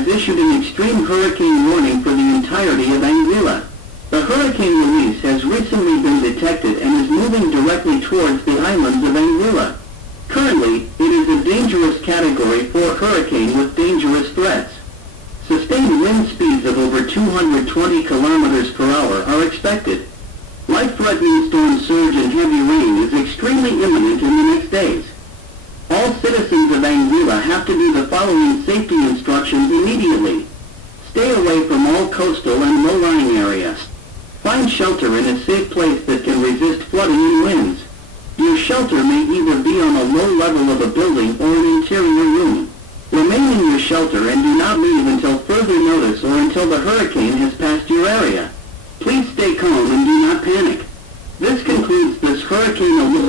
has issued an extreme hurricane warning for the entirety of Anguilla. The hurricane release has recently been detected and is moving directly towards the islands of Anguilla. Currently, it is a dangerous Category 4 hurricane with dangerous threats. Sustained wind speeds of over 220 kilometers per hour are expected. Life-threatening storm surge and heavy rain is extremely imminent in the next days. All citizens of Anguilla have to do the following safety instructions immediately. Stay away from all coastal and low-lying areas. Find shelter in a safe place that can resist flooding and winds. Your shelter may either be on a low level of a building or an interior room. Remain in your shelter and do not leave until further notice or until the hurricane has passed your area. Please stay calm and do not panic. This concludes this hurricane alert.